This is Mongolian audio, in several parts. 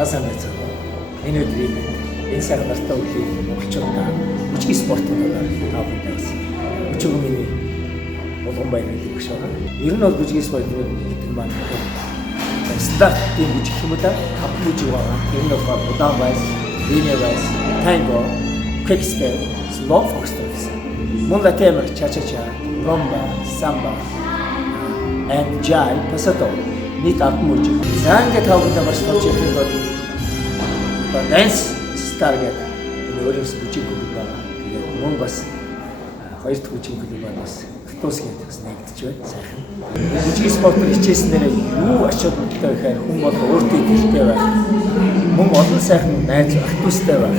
заасан байцгаа. Энэ өдрийг энэ цаг нартай үеийн монголчуудаа бүжгийн спортуудаар таавахтай болсон. Өчигдөр миний болгон баяр гэдэг биш байна. Ер нь бол бүжгийн спорт гэдэг маань стартын бүжиг юм да. Тав бүжиг байгаа. Энэ нь бол удаан байс, линейр байс, танго, quickstep, slow foxtrot. Мөн латемер cha-cha-cha, rumba, samba, and jive passato. Нийт 10 бүжиг. За ингээд таавахтай бас товч явах юм бол dance star гэдэг өөрөөс бүжиг клуб байгаа. Тэгээд мөн бас хоёр дахь бүжиг клуб байна бас. Хатуус гэдэг бас нэгдэж байна. Сайхан. Бүжгийн спортоор хичээснээр юу ач холбогдолтой гэхээр хүн бол өөртөө ихтэй байх. Мөн олон сайхан найз хатуустай байх.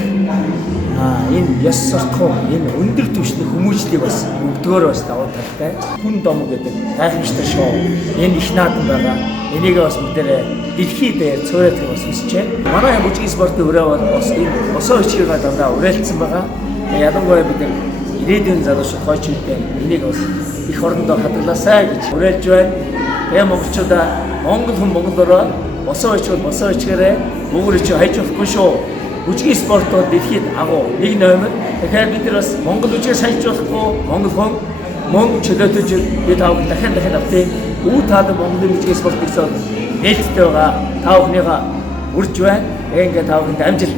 Энэ ёс суртахуун, энэ өндөр түвшний хүмүүжлийг бас өгдөгөр бас давуу талтай. Хүн дом гэдэг гайхамшигтай шоу. Энэ их наадам байгаа. Энийг бас мэдэрээ дэлхийд цөөрөдгөө бас хүсэж байна. Манай бүжгийн спортын өрөө бол бас энэ босоо өчгийгээ дандаа уриалцсан байгаа. Ялангуяа бид ирээдүйн залуучууд хойчуудтай энийг бас их орондоо хадгалаасай гэж уриалж байна. Тэгээ монголчуудаа монгол хүн монголороо босоо өчгөл босоо өчгөрөө мөнгөр өчгөө хайж болохгүй шүү. Бүжгийн спорт бол дэлхийд агуу нэг номер. Тэгэхээр бид нар бас монгол бүжгээ санаж болохгүй монгол хүн мөн чөлөөтөж бид тавг дахин автыг үү таад монголын бүжгийн спорт гэсэн нээлттэй байгаа. Та бүхнийгаа үрж байна. Ингээд та бүхэнд амжилт.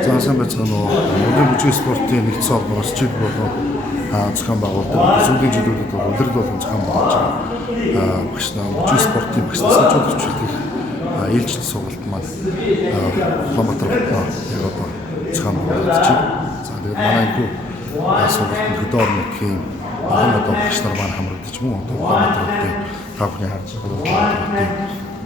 Заасан байцгаана уу. Монголын бүжгийн спортын нэгдсэн холбоос чиг болон зохион байгуулдаг. Сүүлийн жилүүдэд бол улирал болон зохион байгуулж байгаа. Багш нар бүжгийн спортын багш насны чөлөөчлөлтийг ээлжид сургалт маань Улаанбаатар хотод одоо зохион байгуулагдаж байна. За тэгээд манай энэ сургалтын хөдөө орон нутгийн олон одоо багш нар маань хамрагдаж мөн одоо Улаанбаатар хотын тавхны харж байгаа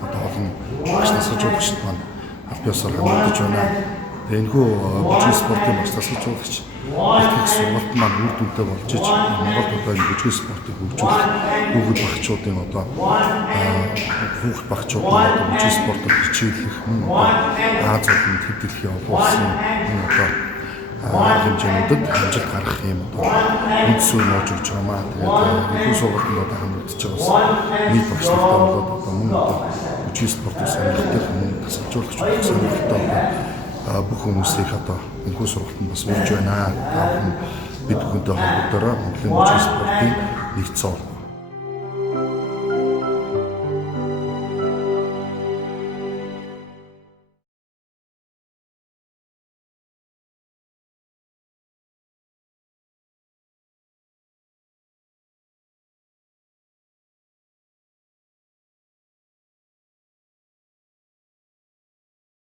одоо олон багш насны чөлөөчлөлт маань аль биесээр хамрагдаж байна. Энэхүү бүжгийн спортын багш насны чуулгач их сургалт маань үр дүнтэй болж иж Монголд одоо энэ бүжгийн спортыг хөгжүүлэх хүүхэд багчуудын одоо хүүхэд багчуудын одоо бүжгийн спортод хичээлэх мөн одоо Аз улсын төв дэлхийн олон улсын одоо хэмжээнүүдэд амжилт гаргах юм одоо үндэс үе нууж өгч байгаамаа. Тэгээд энэхүү сургалтанд одоо хамрагдаж байгаа нийт багш нартай болоод одоо мөн одоо бүжгийн спортыг сонирхдаг мөн тасалжуулагч сонирхолтой бүх хүмүүсийг одоо энэхүү сургалтанд бас урьж байна. Та бүхэн бид бүхэнтэй холбогдороо Монголын бүжгийн спортын нэгдсэн